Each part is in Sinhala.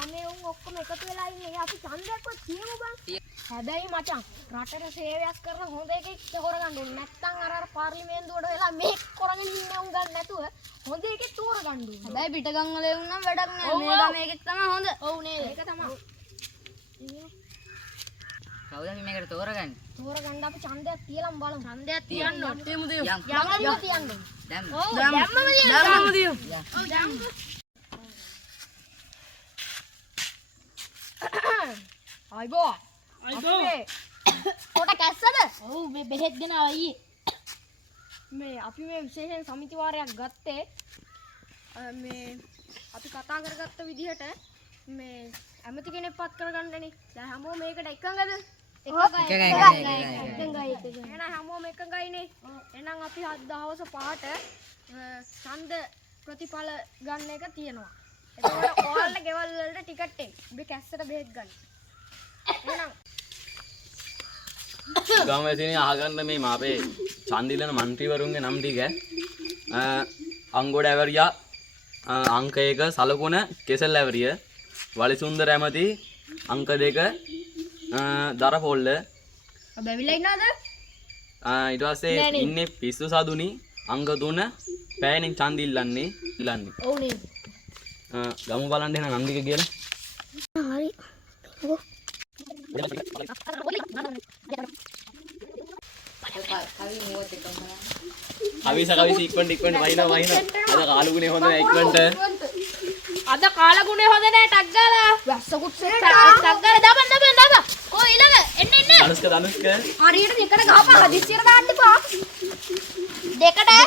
ගමේ උන් ඔක්කොම එකතු වෙලා ඉන්නේ. අපි ඡන්දයක්වත් කියමු බං. හැබැයි මචං රටට සේවයක් කරන හොඳ එකෙක් තෝරගන්න ඕනේ. නැත්තම් අර පාර්ලිමේන්තුවට වෙලා මේ කරගෙන ඉන්නේ උන් ගන්න නැතුව හොඳ එකෙක් තෝරගන්න ඕනේ. හැබැයි පිටගම් වල වුණා වැඩක් නෑ. මේ ගම එකෙක් තමයි හොඳ. ඔව් නේද? ඒක තමයි. කවුද අපි මේකට තෝරගන්නේ? තෝරගන්න අපි ඡන්දයක් තියලම් බලමු. ඡන්දයක් තියන්න ඕනේ. තියමු යන්නම තියන්න. දැන් ඔව් දැම්මම තියන්න. ඔව් දැම්ම. අයිබෝ. පොට කැස්සද? ඔව් මේ බෙහෙත් ගෙනාවා ඊයේ. මේ අපි මේ විශේෂයෙන් සමිති වාරයක් ගත්තේ මේ අපි කතා කරගත්ත විදිහට මේ ඇමති කෙනෙක් පත් කරගන්නනේ. දැන් හැමෝම මේකට එකඟද? එකඟයි. එහෙනම් හැමෝම එකඟයිනේ. එහෙනම් අපි අද දවස් 5ට ඡන්ද ප්‍රතිඵල ගන්න එක තියෙනවා. එතකොට ඔයාලට ගෙවල් වලට ටිකට් එක. ඔබ කැස්සට බෙහෙත් ගන්න. එහෙනම් ගම්වැසියනි අහගන්න මේ මාපේ ඡන්දිලන മന്ത്രിවරුන්ගේ නම් ටික අංගොඩ ඇවරියා අංක 1 සලකුණ කෙසල් ඇවරිය වලිසුන්දර ඇමති අංක 2 දරපොල්ල බැවිලා ඉන්නවද? ඊට පස්සේ ඉන්නේ පිස්සු සදුනි අංක 3 පෑනින් ඡන්ද ඉල්ලන්නේ. ඔව් නේද? ගමු බලන්න එහෙනම් නම් ටික කියලා. හරි. කවිස ඉක්මනට වයින්නවා. අද කාලුගුණේ හොඳ නැහැ ඉක්මනට. අද කාලගුණේ හොඳ නැහැ ටක් ගාලා. වැස්සකුත් ටක් ගාලා දාපන්. කො ඊළඟ එන්න. ධනුෂ්ක හරියට දෙකට ගහපන් හදිස්සියට දාන්න එපා. දෙකට නෑ.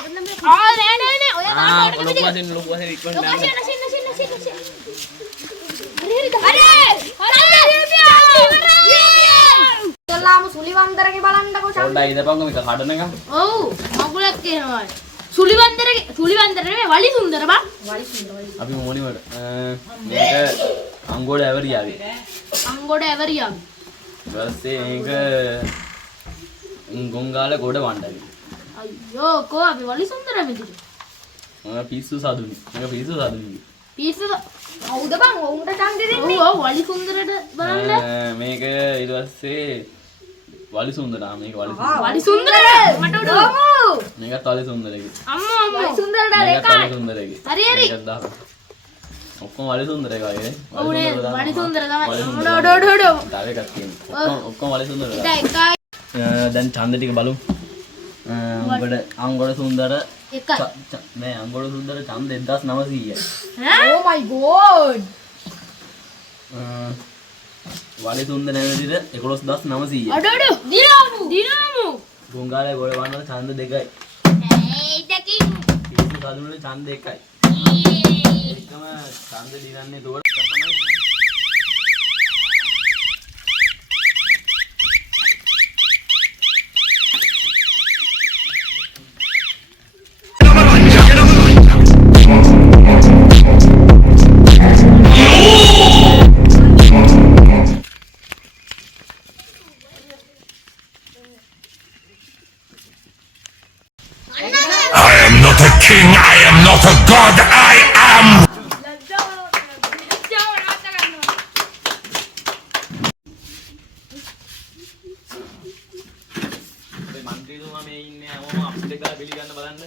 ඔය ලොකු වශයෙන් ඉක්මනට දාන්න. තොල්ලාම සුලිවන්දරගේ බලන්නකො පොඩ්ඩයි ඉඳපන්කො මේක කඩන එක. ඔව් මගුලක් කියනවා. සුලිවන්දර නෙමෙයි වලිසුන්දර බං. අපි මොනිවට මේක අංගොඩ ඇවරියාවේ. අංගොඩ ඇවරියා. ඊපස්සේ මේක ගොංගාල ගොඩ වණ්ඩයි. අයියෝ කෝ අපි වලිසුන්දර මෙදිට. පිස්සු සදුනි. මේක පිස්සු සදුනි. පිස්සු කවුද බං උන්ට ඡන්දෙ දෙන්නේ? ඔව් වලිසුන්දරට බලන්න. මේක ඊට පස්සේ වලිසුන්දරා මේක වලිසුන්දර මට උඩ. මේකත් වලිසුන්දරගේ. අම්මෝ වලිසුන්දරට මේකත් එකයි. වලිසුන්දරගේ. හරි. මේකත් දාපන්. ඔක්කොම වලිසුන්දරේ වගේ. ඔව් නේ වලිසුන්දර තමයි. තව එකක් තියෙනවා. ඔක්කොම වලිසුන්දර. ඉතින් එකයි දැන් ඡන්ද ටික බලමු. අංගොඩ සුන්දර එකයි. නෑ අංගොඩ සුන්දර ඡන්ද 1900යි. ඈ Oh my god. වලිසුන්දර නැවතිද 11900යි. අඩ දිනමු. ගොංගාලේ ගොඩ වන්නල ඡන්ද 2යි. ඒ දෙකින් පිස්සු සදුනේ ඡන්ද 1යි. එකම ඡන්ද දිනන්නේ තෝර King, I am not a god, I am. මන්ත්‍රීතුමා මේ ඉන්නේ හැමෝම අපිට ගාලා පිළිගන්න බලන්න.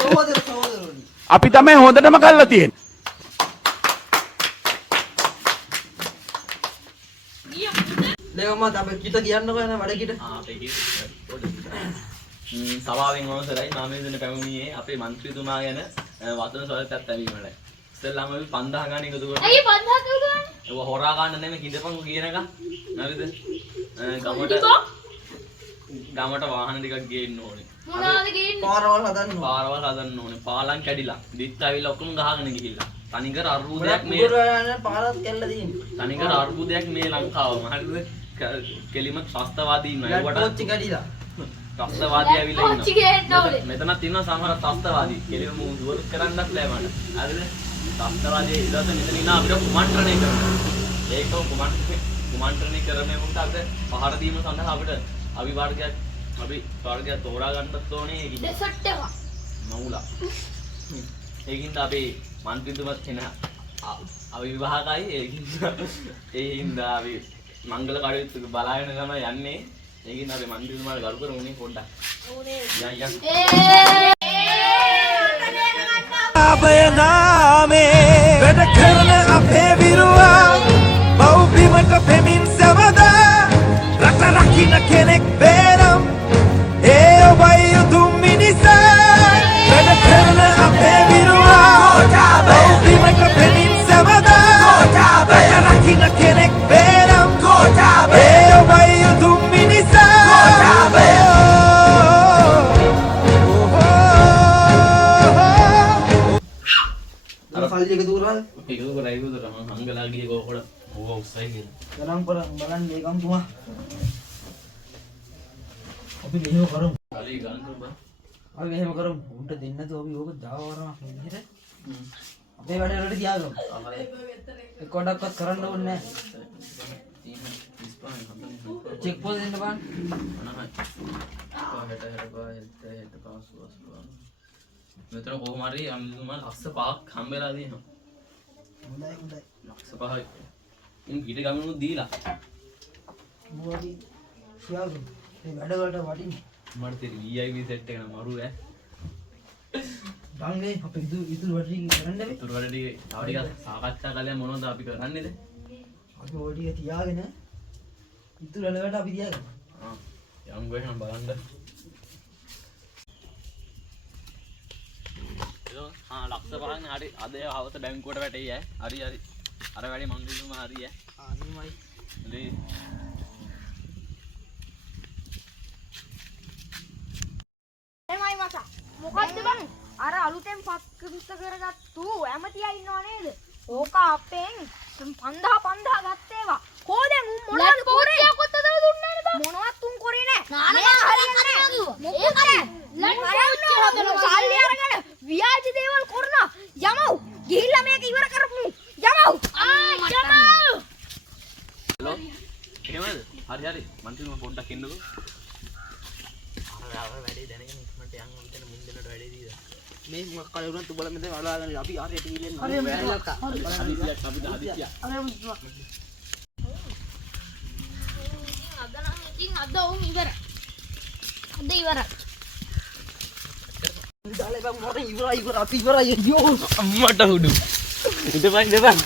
සහෝදරනි. අපි තමයි හොඳටම කරලා තියෙන්නේ. ලේවම්මා අපි කිට කියන්නකෝ යන වැඩ කිට. අපේ සභාවෙන් අවසරයි නාමයෙන් දෙන පැමිණියේ අපේ മന്ത്രിතුමා ගැන වචන සොයලටත් ඇවිල්ලා. ඉස්සෙල්ලාම අපි 5000 ගාන එකතු කරා. ඇයි 5000 කවුද? ඒක හොරා ගන්න නෙමෙයි කිඳපන් කියන එක. හරිද? ගමට වාහන ටිකක් ගේන්න ඕනේ. මොනවද ගේන්නේ? පාරවල් හදන්න. පාරවල් හදන්න ඕනේ. පාලම් කැඩිලා. දිත් ඇවිල්ලා ඔක්කොම ගහගෙන ගිහිල්ලා. තනිකර අර්බුදයක් මේ මුගුරයන් පාරත් කැල්ල තියෙන්නේ. තනිකර අර්බුදයක් මේ ලංකාවම. හරිද? කෙලිම ත්‍රස්තවාදී ඉන්නවා. කොච්චි කැඩිලා. ත්‍රස්තවාදී ඇවිල්ලා කොච්චි ගේන්න ඕනේ. මෙතනත් ඉන්නවා සමහර ත්‍රස්තවාදී. කෙලිම මූ දුවල් කරන්නත් බෑ මට. හරිද? ත්‍රස්තවාදී ඉඳලා මෙතන ඉන්න අපිට කුමන්ත්‍රණය කරනවා. ඒකම කුමන්ත්‍රණය කරන්නේ මොකද අපිට පහර දීම සඳහා අපිට අපි වර්ගයක් තෝරා ගන්නත් ඕනේ. ඩෙසර්ට් එක. මවුලා. ඒකින්ද අපි මන්ත්‍රීතුමත් කෙන අවිවාහකයි ඒ හින්දා අපි මංගල කටයුතු බලාගෙන තමයි යන්නේ. ඒකින් අපි මන්ත්‍රීතුමාට ගරු කරමුනේ පොඩ්ඩක්. අපේ නාමේ වැඩ කරන අපේ විරුවා බෞද්ධිමට පෙමින් සවදා රට රකින්න කෙනෙක් බේනම් ඒ ඔබයි උතුම් මිනිසා වැඩ කරන අපේ විරුවා බෞද්ධිමට පෙමින් සවදා රට රකින්න කෙනෙක් බේනම් ඒ ඔබයි උතුම් මිනිසා කල්ලි එකතු කරලා ඒක කරයි උදේට මම මංගලා ගියේ කොහොමද ඕව උස්සයි කියලා. ගණන් බලන්න මේකම් තුමා අපි මෙහෙම කරමු. හරි ගන්න බා. අපි මෙහෙම කරමු. උන්ට දෙන්න තු අපි ඕක දාවරමක් විදිහට අපේ වැඩ වලට තියාගමු. ඒ කොඩක්වත් කරන්න ඕනේ නැහැ. චෙක් පොස් දෙන්න බං. මෙතන කොහොම හරි අම්තුමා ලක්ෂ 5ක් හම්බෙලා තියෙනවා. හොඳයි. ලක්ෂ 5යි. ඉතින් ඊට ගමනුත් දීලා. මොකද තියාගමු. මේ වැඩ වලට වටින්නේ. මට තේරි VIP සෙට් එක නම් මරු ඈ. බං නේ අපි ඉතුරු වැඩි කරන්නේ. උතුරු වල ටික තව ටිකක් සාකච්ඡා කරලා මොනවද අපි කරන්නේද? අපි ඔය ටික තියාගෙන ඉතුරු වැඩ අපි තියාගමු. යම් ගොයන් බලන්න. ලක්ෂ 5ක් හරි අද හවස බැංකුවට වැටෙයි ඈ. හරි. අර වැඩි මං දෙන්නුම හරි ඈ. අනිමයි. හරි. එමයි මචං. මොකද්ද බං? අර අලුතෙන් පක්කෘත කරගත්තු ඇමතියා ඉන්නව නේද? ඕක අපෙන් 5000 ගත්තේවා. කොහෙන් උන් මොනවද කරේ? කොත්තද දුන්නේ බං? මොනවත් උන් කරේ නෑ. නානේ හරියන්නේ නෑ. සල්ලි අරගෙන ව්‍යාජ දේවල් කරනවා. යමව්. ගිහිල්ලා මේක ඉවර කරමු. යමව්. යමව්. හලෝ. එහෙමද? හරි. මන්ත්‍රීතුමා පොඩ්ඩක් ඉන්නකෝ. අර වැඩේ දැනගෙන ඉක්මනට යන්න උන්ට මුන් දෙන්නට වැඩේ දීලා. මේ මොකක් කාලේ වුණත් උඹලා මෙතන අලාගෙන අපි ආරයට ගිහින් හරි හදිසියක්. අද උන් ඉවර. අද ඉවරයි. දාලා බං මට ඉවරයි අපි ඉවරයි අයියෝ අම්මට උඩු. ඉතපයි දෙපන්.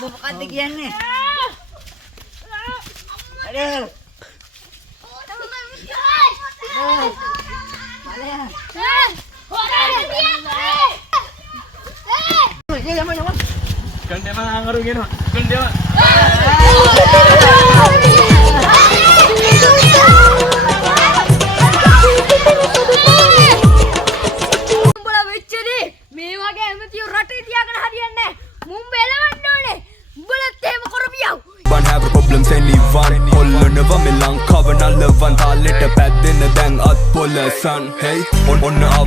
මොකක්ද කියන්නේ? අර කන්ටේම ආංගරු කියනවා. කන්ටේම. උඹලා වෙච්චදී මේ වගේ ඇමතියෝ රටේ තියාගෙන හරියන්නේ නැහැ. මුන් වෙලවන්න ඕනේ. උඹලත් එහෙම කරපියව්. One have problems anyone Hollunව මේ ලංකාව නලවන් තාලෙට පැද්දෙන දැන් අත් පොලසන් Hey ඔන්න ආව